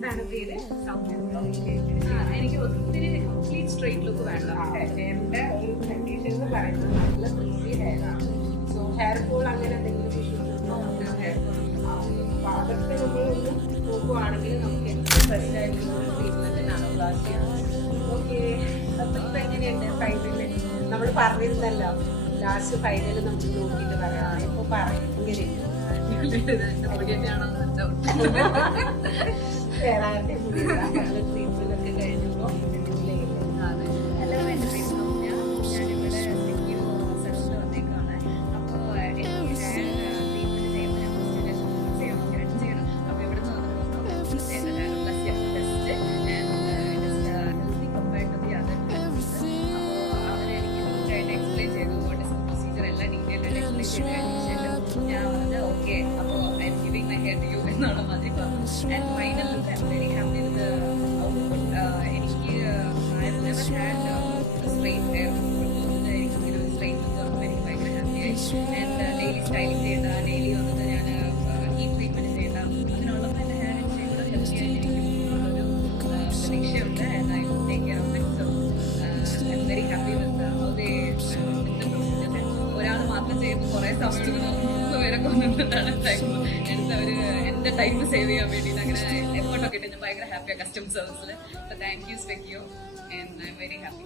എന്താണ് പേര്? എനിക്ക് ഒത്തിരി കംപ്ലീറ്റ് സ്ട്രെയിറ്റ് ലുക്ക് വേണ്ട. ഹെയറിന്റെ ഒരു കണ്ടീഷൻ എന്ന് പറയുന്നത് നല്ല ഫ്രീസി ഹെയർ ആണ്. സോ ഹെയർ ഫോൾ അങ്ങനെ എന്തെങ്കിലും ഇഷ്യൂസ് ഉണ്ടോ? ഹെയർ ഫോൾ അപ്പൊ അതൊക്കെ നമ്മൾ ഒന്ന് നോക്കുവാണെങ്കിൽ നമുക്ക് ഏറ്റവും ബെസ്റ്റ് ആയിട്ടുള്ള ഒരു ട്രീറ്റ്മെന്റ് നാനോപ്ലാസ്റ്റി ആണ്. ഓക്കെ, അപ്പൊ ഇപ്പൊ എങ്ങനെയുണ്ട് ഫൈനല്? നമ്മൾ പറഞ്ഞിരുന്നല്ലോ ലാസ്റ്റ് ഫൈനല് നമുക്ക് നോക്കിയിട്ട് പറയാം. ഇപ്പൊ പറയും ഇങ്ങനെയുണ്ട് വേറെ ആരുടെ ട്രീറ്റ്മെന്റ് ഒക്കെ കഴിഞ്ഞപ്പോ ഞാൻ പറഞ്ഞത് ഓക്കെ, അപ്പോൾ I'm giving my hair to you എന്നാണ് മാതിരി പറഞ്ഞു. And final look I'm very happy with output. എനിക്ക് I have never had straight hair. എനിക്കൊരു സ്ട്രെയിറ്റ് ലുക്ക് കാണുമ്പോൾ എനിക്ക് ഭയങ്കര ഹാപ്പിയായി. ആൻഡ് ഡെയിലി സ്റ്റൈലിംഗ് ചെയ്യേണ്ട, ഡെയിലി വന്നിട്ട് ഞാൻ ഹീറ്റ് ട്രീറ്റ്മെന്റ് ചെയ്യേണ്ട, അങ്ങനെയുള്ളപ്പോൾ എൻ്റെ ഹെയർ എനിക്ക് കൂടെ ഹെൽത്തി ആയിട്ടിരിക്കും എന്നുള്ളൊരു പ്രതീക്ഷയുണ്ട്. And I will take care of it. So I M very happy with how they ഒരാൾ മാത്രം ചെയ്യുമ്പോൾ കുറേ സമയം എടുക്കുന്നു പേരൊക്കെ വന്നിട്ടാണ് ടൈം എടുത്ത് അവർ എൻ്റെ ടൈം സേവ് ചെയ്യാൻ വേണ്ടിയിട്ട് അങ്ങനെ എഫേർട്ടൊക്കെ ഇട്ട് ഞാൻ ഭയങ്കര ഹാപ്പിയാണ് കസ്റ്റമർ സർവീസിൽ. അപ്പോൾ താങ്ക് യു സ്പെക്യോ and I'm very happy.